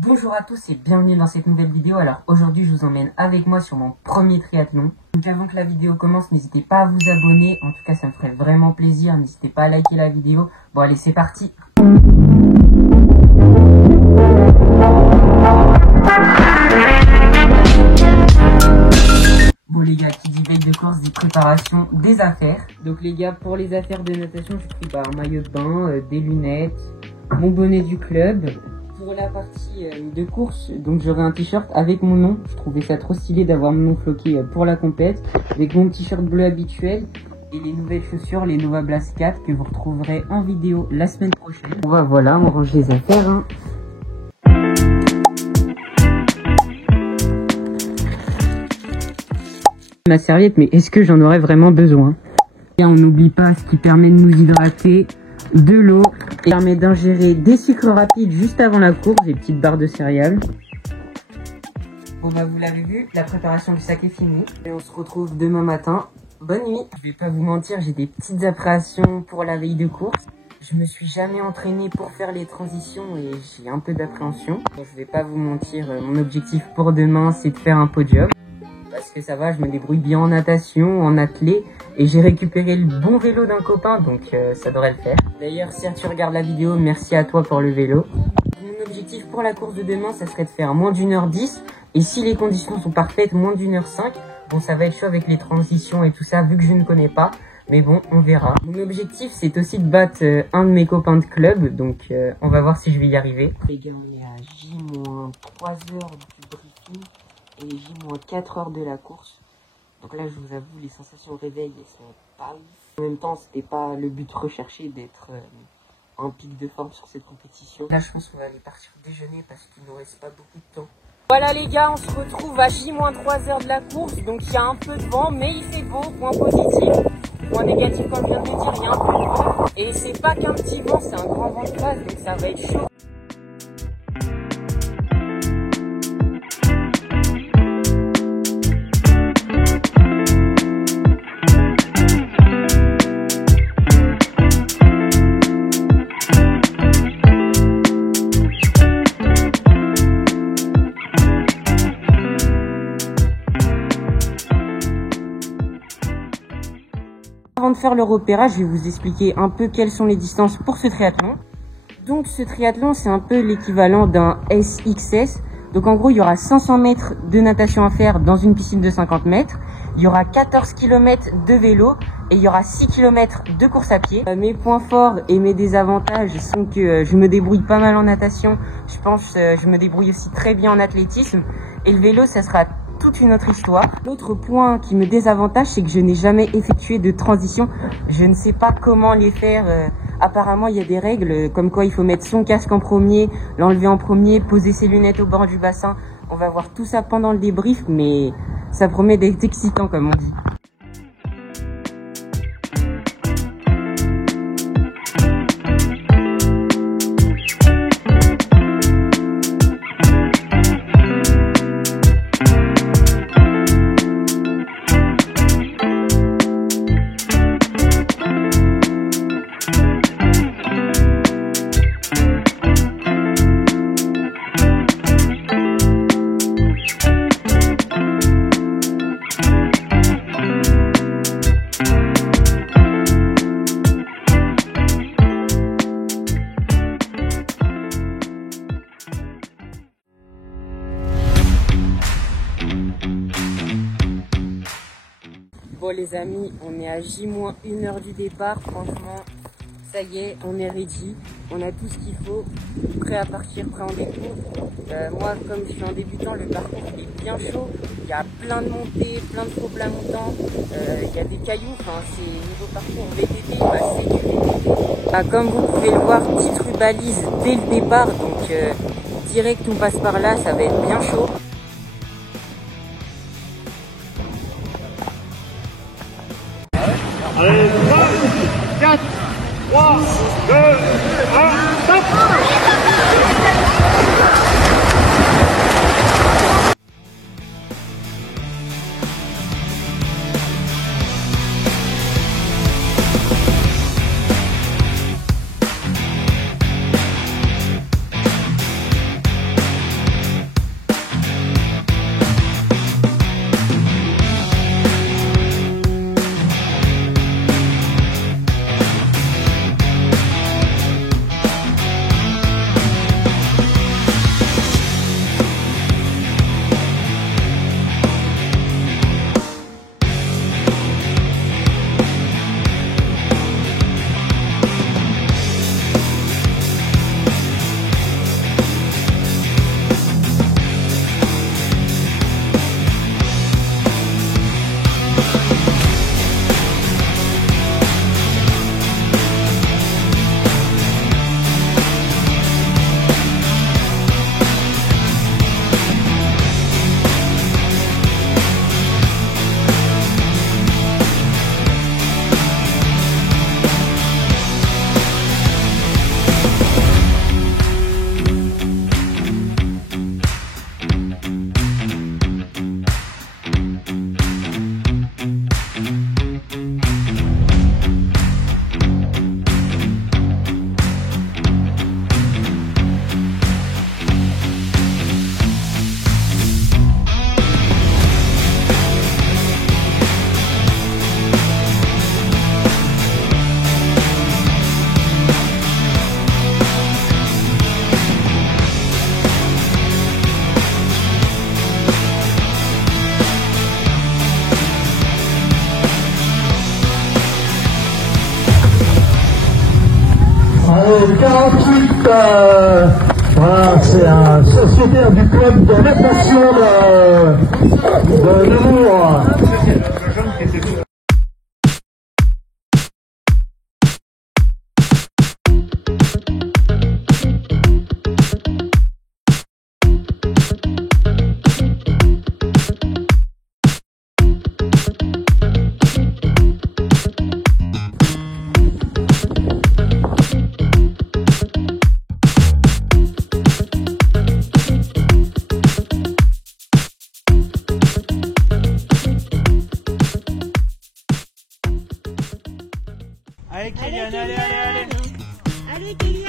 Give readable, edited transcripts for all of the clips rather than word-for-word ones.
Bonjour à tous et bienvenue dans cette nouvelle vidéo. Alors aujourd'hui je vous emmène avec moi sur mon premier triathlon. Donc avant que la vidéo commence, n'hésitez pas à vous abonner, en tout cas ça me ferait vraiment plaisir. N'hésitez pas à liker la vidéo. Bon allez, c'est parti. Bon les gars, qui dit veille de course dit préparation des affaires. Donc les gars, pour les affaires de natation, j'ai pris un maillot de bain, des lunettes, mon bonnet du club. Pour la partie de course, donc j'aurai un t-shirt avec mon nom. Je trouvais ça trop stylé d'avoir mon nom floqué pour la compète, avec mon t-shirt bleu habituel et les nouvelles chaussures, les Nova Blast 4 que vous retrouverez en vidéo la semaine prochaine. Bon bah voilà, on range les affaires hein. Ma serviette, mais est-ce que j'en aurais vraiment besoin? Et on n'oublie pas ce qui permet de nous hydrater, de l'eau, et permet d'ingérer des sucres rapides juste avant la course, des petites barres de céréales. Bon bah vous l'avez vu, la préparation du sac est finie et on se retrouve demain matin. Bonne nuit. Je vais pas vous mentir, j'ai des petites appréhensions pour la veille de course. Je me suis jamais entraîné pour faire les transitions et j'ai un peu d'appréhension. Je vais pas vous mentir, mon objectif pour demain c'est de faire un podium. Parce que ça va, je me débrouille bien en natation, en athlé, et j'ai récupéré le bon vélo d'un copain, donc ça devrait le faire. D'ailleurs, si tu regardes la vidéo, merci à toi pour le vélo. Mon objectif pour la course de demain, ça serait de faire moins d'1h10, et si les conditions sont parfaites, moins d'1h05. Bon, ça va être chaud avec les transitions et tout ça, vu que je ne connais pas, mais bon, on verra. Mon objectif, c'est aussi de battre un de mes copains de club, donc on va voir si je vais y arriver. Les gars, on est à J-3 heures du briefing. Et J-4 heures de la course. Donc là, je vous avoue, les sensations au réveil, elles sont pas ouf. En même temps, c'était pas le but recherché d'être en pic de forme sur cette compétition. Là, je pense qu'on va aller partir déjeuner parce qu'il nous reste pas beaucoup de temps. Voilà les gars, on se retrouve à J-3 heures de la course. Donc il y a un peu de vent, mais il fait beau. Point positif. Point négatif, comme je viens de le dire, il y a un peu de vent. Et c'est pas qu'un petit vent, c'est un grand vent de face, donc ça va être chaud. Avant de faire le repérage, je vais vous expliquer un peu quelles sont les distances pour ce triathlon. Donc ce triathlon, c'est un peu l'équivalent d'un SXS. Donc en gros, il y aura 500 mètres de natation à faire dans une piscine de 50 mètres. Il y aura 14 km de vélo et il y aura 6 km de course à pied. Mes points forts et mes désavantages sont que je me débrouille pas mal en natation. Je pense je me débrouille aussi très bien en athlétisme. Et le vélo, ça sera toute une autre histoire. L'autre point qui me désavantage, c'est que je n'ai jamais effectué de transition. Je ne sais pas comment les faire. Apparemment, il y a des règles comme quoi il faut mettre son casque en premier, l'enlever en premier, poser ses lunettes au bord du bassin. On va voir tout ça pendant le débrief, mais ça promet d'être excitant comme on dit. Bon les amis, on est à J-1 heure du départ, franchement, ça y est, on est ready, on a tout ce qu'il faut, prêt à partir, prêt en découvre. Moi, comme je suis en débutant, le parcours est bien chaud, il y a plein de montées, plein de faux plats montants, il y a des cailloux, enfin c'est niveau parcours VTT, c'est dur. Comme vous pouvez le voir, petite rue balise dès le départ, donc direct on passe par là, ça va être bien chaud. Allez, 3, 4, 3, 2, 1, stop! Voilà, c'est un sociétaire du club de natation de Nemours. Allez Kylian, allez. Allez Kylian.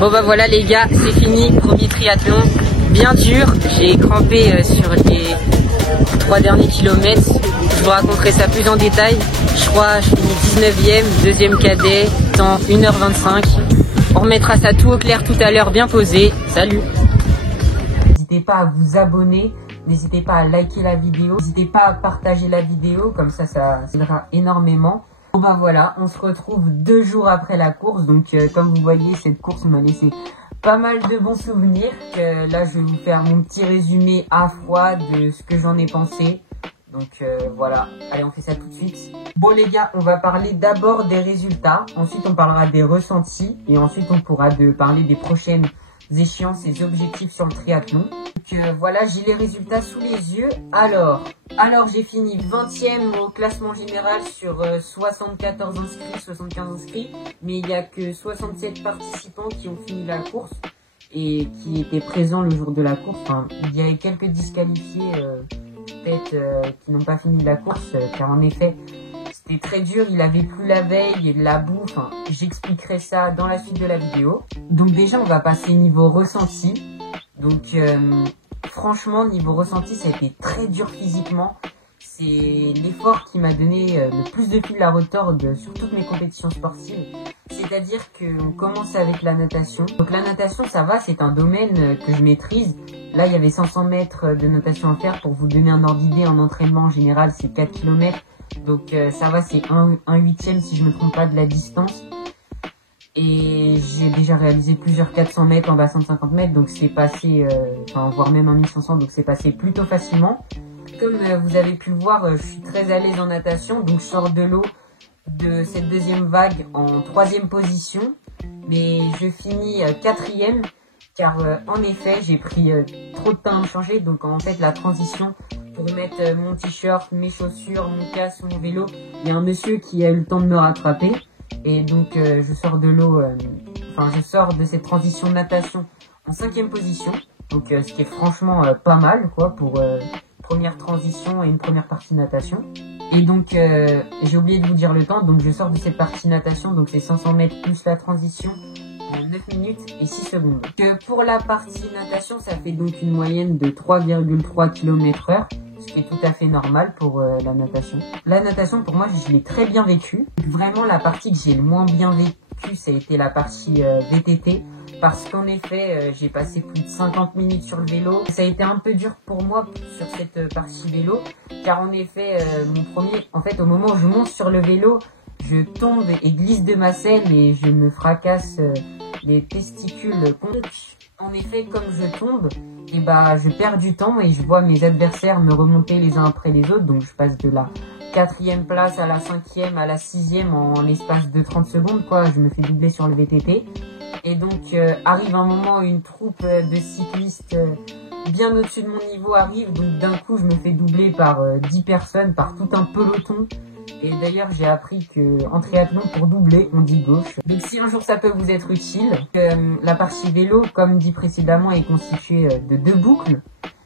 Bon bah voilà les gars, c'est fini, premier triathlon, bien dur, j'ai crampé sur les 3 derniers kilomètres, je vous raconterai ça plus en détail, je crois je finis 19e, deuxième cadet, temps 1h25, on remettra ça tout au clair tout à l'heure, bien posé, salut. N'hésitez pas à vous abonner, n'hésitez pas à liker la vidéo, n'hésitez pas à partager la vidéo, comme ça aidera énormément. Bon ben voilà, on se retrouve 2 jours après la course, donc comme vous voyez cette course m'a laissé pas mal de bons souvenirs. Là je vais vous faire mon petit résumé à froid de ce que j'en ai pensé. Donc voilà, allez on fait ça tout de suite. Bon les gars, on va parler d'abord des résultats, ensuite on parlera des ressentis et ensuite on pourra parler des prochaines échéances et objectifs sur le triathlon. Donc voilà, j'ai les résultats sous les yeux. Alors j'ai fini 20e au classement général sur 74 inscrits, 75 inscrits, mais il n'y a que 67 participants qui ont fini la course et qui étaient présents le jour de la course. Enfin, il y avait quelques disqualifiés peut-être qui n'ont pas fini la course, car en effet c'était très dur, il avait plu la veille et de la boue, enfin j'expliquerai ça dans la suite de la vidéo. Donc déjà on va passer niveau ressenti. Donc franchement niveau ressenti ça a été très dur physiquement. C'est l'effort qui m'a donné le plus de fil à retordre sur toutes mes compétitions sportives. C'est-à-dire qu'on commence avec la natation. Donc la natation ça va, c'est un domaine que je maîtrise. Là il y avait 500 mètres de natation à faire. Pour vous donner un ordre d'idée, en entraînement en général c'est 4 km. Donc ça va, c'est un huitième si je me trompe pas de la distance. Et j'ai déjà réalisé plusieurs 400 mètres en bassin de 50 mètres, donc c'est passé, voire même un 1500, donc c'est passé plutôt facilement. Comme vous avez pu le voir, je suis très à l'aise en natation, donc je sors de l'eau de cette deuxième vague en 3e position, mais je finis 4e, car en effet j'ai pris trop de temps à me changer, donc en fait la transition pour mettre mon t-shirt, mes chaussures, mon casque, mon vélo, il y a un monsieur qui a eu le temps de me rattraper. Et donc je sors de l'eau, je sors de cette transition de natation en 5e position. Donc ce qui est franchement pas mal quoi pour première transition et une première partie natation. Et donc j'ai oublié de vous dire le temps, donc je sors de cette partie natation, donc c'est 500 mètres plus la transition en 9 minutes et 6 secondes. Pour la partie natation, ça fait donc une moyenne de 3,3 km/h. Ce qui est tout à fait normal pour la natation. La natation, pour moi, je l'ai très bien vécue. Vraiment, la partie que j'ai le moins bien vécue, ça a été la partie VTT. Parce qu'en effet, j'ai passé plus de 50 minutes sur le vélo. Ça a été un peu dur pour moi sur cette partie vélo. Car en effet, au moment où je monte sur le vélo, je tombe et glisse de ma selle et je me fracasse les testicules contre. En effet, comme je tombe, je perds du temps et je vois mes adversaires me remonter les uns après les autres. Donc je passe de la 4e place à la 5e à la 6e en l'espace de 30 secondes. Je me fais doubler sur le VTT. Et donc arrive un moment où une troupe de cyclistes bien au-dessus de mon niveau arrive. Donc d'un coup je me fais doubler par 10 personnes, par tout un peloton. Et d'ailleurs, j'ai appris que en triathlon, pour doubler, on dit gauche. Donc si un jour ça peut vous être utile, la partie vélo, comme dit précédemment, est constituée de 2 boucles.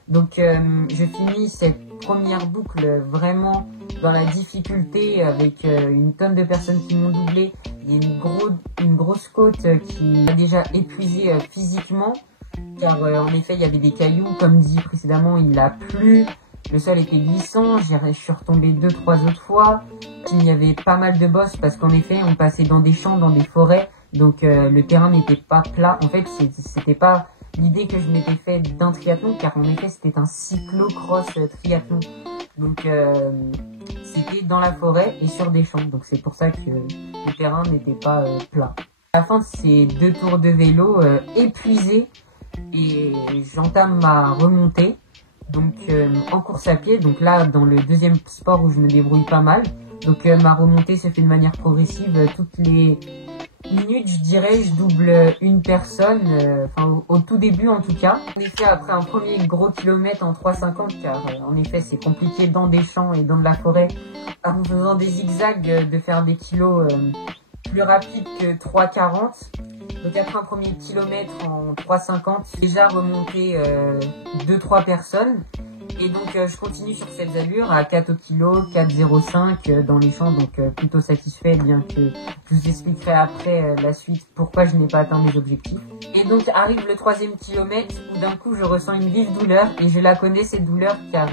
Donc je finis cette première boucle vraiment dans la difficulté avec une tonne de personnes qui m'ont doublé. Il y a une grosse côte qui m'a déjà épuisé physiquement. Car en effet, il y avait des cailloux, comme dit précédemment, il a plu. Le sol était glissant, je suis retombé 2-3 autres fois. Il y avait pas mal de bosses parce qu'en effet, on passait dans des champs, dans des forêts. Donc le terrain n'était pas plat. En fait, c'était pas l'idée que je m'étais fait d'un triathlon, car en effet, c'était un cyclo-cross triathlon. Donc c'était dans la forêt et sur des champs. Donc c'est pour ça que le terrain n'était pas plat. À la fin de ces 2 tours de vélo, épuisé, et j'entame ma remontée. Donc en course à pied, donc là dans le deuxième sport où je me débrouille pas mal. Donc ma remontée se fait de manière progressive. Toutes les minutes, je dirais, je double une personne, au tout début en tout cas. En effet, après un premier gros kilomètre en 3,50, car en effet c'est compliqué dans des champs et dans de la forêt, en faisant des zigzags, de faire des kilos plus rapides que 3,40. Donc après un premier kilomètre en 3,50, déjà remonté 2-3 personnes. Et donc je continue sur cette allure à 4 au kilo, 4,05 dans les champs, donc plutôt satisfait, bien que je vous expliquerai après la suite pourquoi je n'ai pas atteint mes objectifs. Et donc arrive le 3e kilomètre où d'un coup je ressens une vive douleur, et je la connais cette douleur car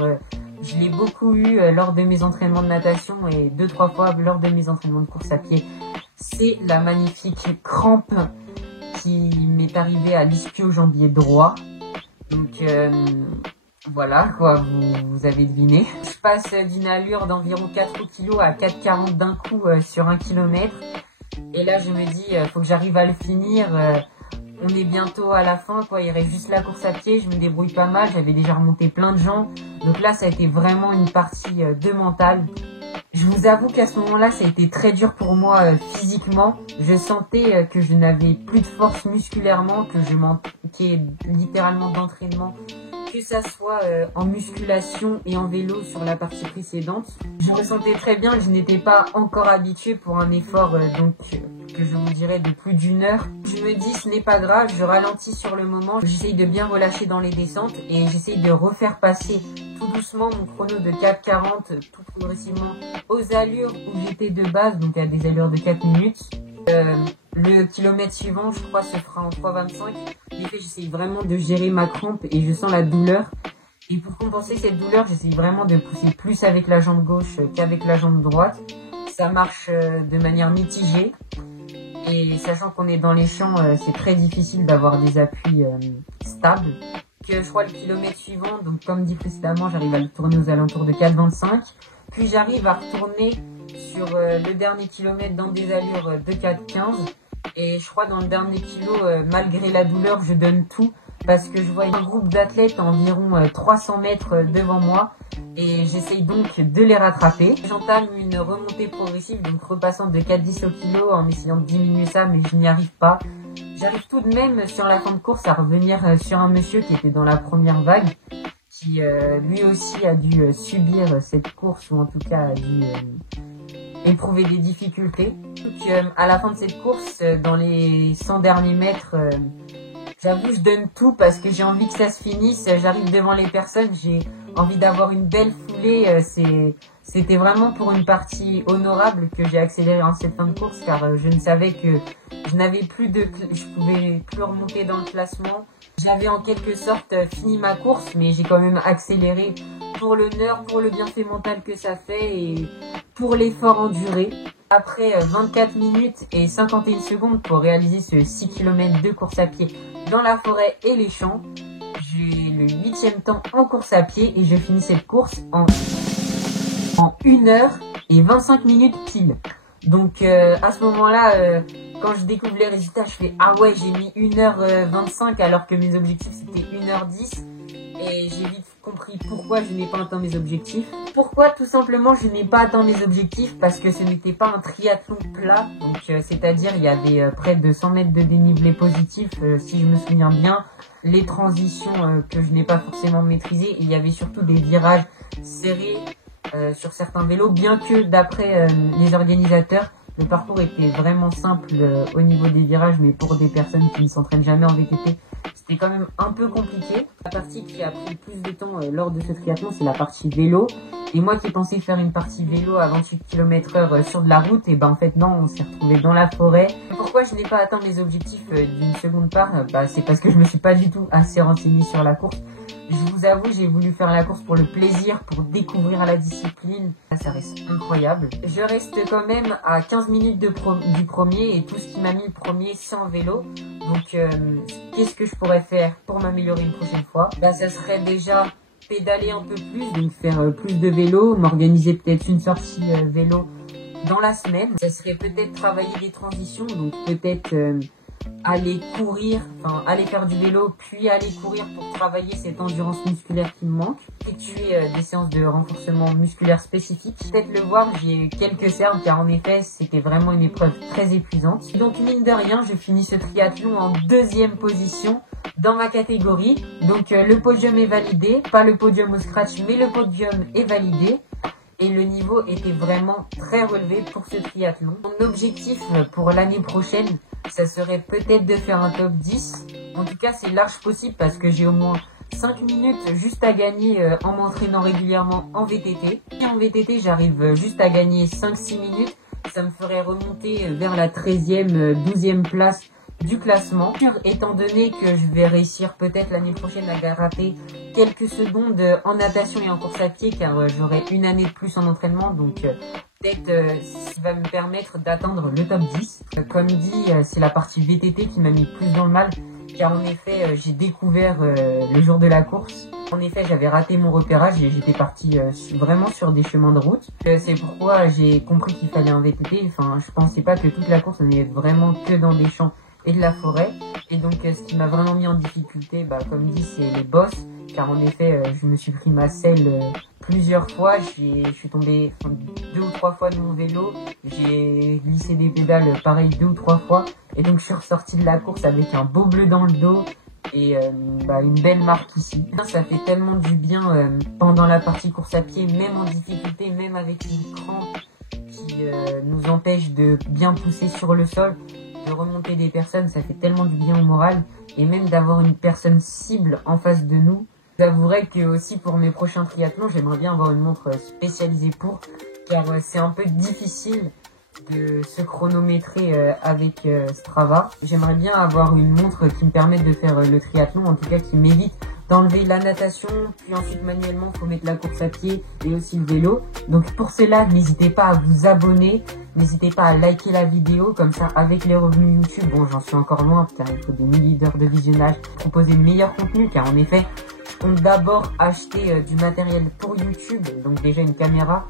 je l'ai beaucoup eu lors de mes entraînements de natation et 2-3 fois lors de mes entraînements de course à pied. C'est la magnifique crampe qui m'est arrivée à l'ischio-jambier droit. Donc voilà, quoi, vous avez deviné. Je passe d'une allure d'environ 4 kg à 4,40 d'un coup sur 1 km. Et là, je me dis, faut que j'arrive à le finir. On est bientôt à la fin, quoi. Il reste juste la course à pied. Je me débrouille pas mal. J'avais déjà remonté plein de gens. Donc là, ça a été vraiment une partie de mental. Je vous avoue qu'à ce moment-là, ça a été très dur pour moi physiquement. Je sentais que je n'avais plus de force musculairement, que je manquais littéralement d'entraînement, que ça soit en musculation et en vélo sur la partie précédente. Je ressentais très bien que je n'étais pas encore habitué pour un effort que je vous dirais de plus d'1 heure. Je me dis ce n'est pas grave, je ralentis sur le moment, j'essaye de bien relâcher dans les descentes et j'essaye de refaire passer tout doucement mon chrono de 4,40 tout progressivement aux allures où j'étais de base, donc à des allures de 4 minutes. Le kilomètre suivant, je crois, se fera en 3,25. En effet, j'essaye vraiment de gérer ma crampe et je sens la douleur. Et pour compenser cette douleur, j'essaye vraiment de pousser plus avec la jambe gauche qu'avec la jambe droite. Ça marche de manière mitigée. Et sachant qu'on est dans les champs, c'est très difficile d'avoir des appuis stables. Que je crois le kilomètre suivant, donc comme dit précédemment, j'arrive à le tourner aux alentours de 4,25. Puis j'arrive à retourner sur le dernier kilomètre dans des allures de 4,15. Et je crois dans le dernier kilo, malgré la douleur, je donne tout parce que je vois un groupe d'athlètes à environ 300 mètres devant moi et j'essaye donc de les rattraper. J'entame une remontée progressive, donc repassant de 4,10 au kilo en essayant de diminuer ça, mais je n'y arrive pas. J'arrive tout de même sur la fin de course à revenir sur un monsieur qui était dans la première vague, qui lui aussi a dû subir cette course, ou en tout cas a dû éprouver des difficultés. Donc à la fin de cette course, dans les 100 derniers mètres, j'avoue je donne tout parce que j'ai envie que ça se finisse. J'arrive devant les personnes, j'ai envie d'avoir une belle foulée. C'était vraiment pour une partie honorable que j'ai accéléré en cette fin de course, car je ne savais que je n'avais plus je pouvais plus remonter dans le classement. J'avais en quelque sorte fini ma course, mais j'ai quand même accéléré pour l'honneur, pour le bienfait mental que ça fait et pour l'effort enduré. Après 24 minutes et 51 secondes pour réaliser ce 6 km de course à pied dans la forêt et les champs, j'ai le 8e temps en course à pied et je finis cette course en 1 heure et 25 minutes pile. Donc à ce moment-là, quand je découvre les résultats, je fais ah ouais, j'ai mis 1h25 alors que mes objectifs c'était 1h10. Et j'ai vite compris pourquoi je n'ai pas atteint mes objectifs. Pourquoi tout simplement je n'ai pas atteint mes objectifs? Parce que ce n'était pas un triathlon plat. Donc c'est-à-dire il y avait près de 100 mètres de dénivelé positif, si je me souviens bien. Les transitions que je n'ai pas forcément maîtrisées. Et il y avait surtout des virages serrés sur certains vélos. Bien que d'après les organisateurs, le parcours était vraiment simple au niveau des virages. Mais pour des personnes qui ne s'entraînent jamais en VTT, c'était quand même un peu compliqué. La partie qui a pris le plus de temps lors de ce triathlon, c'est la partie vélo. Et moi qui pensais faire une partie vélo à 28 km/h sur de la route, et ben en fait non, on s'est retrouvé dans la forêt. Pourquoi je n'ai pas atteint mes objectifs d'une seconde part? C'est parce que je me suis pas du tout assez renseigné sur la course. Je vous avoue, j'ai voulu faire la course pour le plaisir, pour découvrir la discipline. Ça reste incroyable. Je reste quand même à 15 minutes du premier et tout ce qui m'a mis le premier, c'est en vélo. Donc, qu'est-ce que je pourrais faire pour m'améliorer une prochaine fois? Ça serait déjà pédaler un peu plus, donc faire plus de vélo, m'organiser peut-être une sortie vélo dans la semaine. Ça serait peut-être travailler des transitions, donc peut-être aller courir, enfin aller faire du vélo, puis aller courir pour travailler cette endurance musculaire qui me manque. Effectuer des séances de renforcement musculaire spécifiques. Peut-être le voir, j'ai quelques cernes car en effet c'était vraiment une épreuve très épuisante. Donc mine de rien, je finis ce triathlon en 2e position dans ma catégorie. Donc le podium est validé, pas le podium au scratch mais le podium est validé. Et le niveau était vraiment très relevé pour ce triathlon. Mon objectif pour l'année prochaine, ça serait peut-être de faire un top 10. En tout cas, c'est large possible parce que j'ai au moins 5 minutes juste à gagner en m'entraînant régulièrement en VTT. Et en VTT, j'arrive juste à gagner 5-6 minutes. Ça me ferait remonter vers la 13e, 12e place du classement. Étant donné que je vais réussir peut-être l'année prochaine à gratter quelques secondes en natation et en course à pied car j'aurai une année de plus en entraînement, donc peut-être ce qui va me permettre d'atteindre le top 10. Comme dit, c'est la partie VTT qui m'a mis plus dans le mal car en effet j'ai découvert le jour de la course. En effet, j'avais raté mon repérage et j'étais parti vraiment sur des chemins de route. C'est pourquoi j'ai compris qu'il fallait un VTT. Enfin, je pensais pas que toute la course on est vraiment que dans des champs et de la forêt. Et donc ce qui m'a vraiment mis en difficulté, comme dit, c'est les bosses, car en effet je me suis pris ma selle plusieurs fois, je suis tombé 2 ou 3 fois de mon vélo, j'ai glissé des pédales pareil 2 ou 3 fois, et donc je suis ressorti de la course avec un beau bleu dans le dos et une belle marque ici. Ça fait tellement du bien pendant la partie course à pied, même en difficulté, même avec une crampe qui nous empêche de bien pousser sur le sol, de remonter des personnes, ça fait tellement du bien au moral, et même d'avoir une personne cible en face de nous. J'avouerais que aussi pour mes prochains triathlons, j'aimerais bien avoir une montre spécialisée car c'est un peu difficile de se chronométrer avec Strava. J'aimerais bien avoir une montre qui me permette de faire le triathlon, en tout cas qui m'évite d'enlever la natation, puis ensuite manuellement faut mettre la course à pied et aussi le vélo. Donc pour cela, n'hésitez pas à vous abonner, n'hésitez pas à liker la vidéo, comme ça avec les revenus YouTube, bon j'en suis encore loin car il faut des milliers d'heures de visionnage pour proposer de meilleurs contenus, car en effet je compte d'abord acheter du matériel pour YouTube, donc déjà une caméra,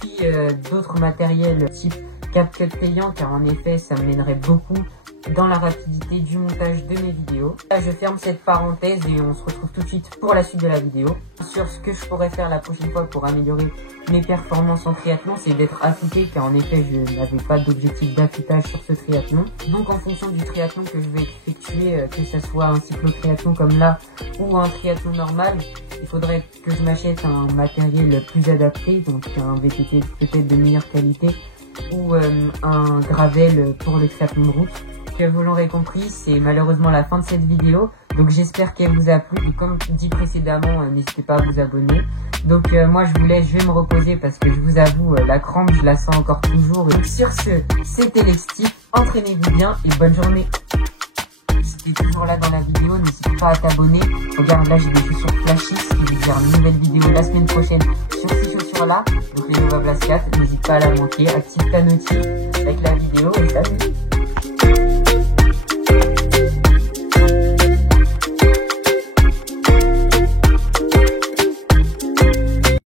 puis d'autres matériels type CapCut payant, car en effet ça mènerait beaucoup dans la rapidité du montage de mes vidéos. Là je ferme cette parenthèse et on se retrouve tout de suite pour la suite de la vidéo. Sur ce que je pourrais faire la prochaine fois pour améliorer mes performances en triathlon, c'est d'être affûté, car en effet je n'avais pas d'objectif d'affûtage sur ce triathlon. Donc en fonction du triathlon que je vais effectuer, que ce soit un cyclo-triathlon comme là ou un triathlon normal, il faudrait que je m'achète un matériel plus adapté, donc un VTT peut-être de meilleure qualité ou un gravel pour le triathlon de route. Vous l'aurez compris, c'est malheureusement la fin de cette vidéo, donc j'espère qu'elle vous a plu, et comme dit précédemment, n'hésitez pas à vous abonner. Donc moi je vous laisse, je vais me reposer parce que je vous avoue, la crampe je la sens encore toujours. Donc sur ce, c'était les Steve, entraînez-vous bien et bonne journée. Si tu es toujours là dans la vidéo, n'hésite pas à t'abonner. Regarde, là j'ai des chaussures flashy, ce qui veut dire une nouvelle vidéo la semaine prochaine sur ces chaussures là, donc les Nova Blast 4, n'hésite pas à la manquer, active ta notif avec la vidéo et salut.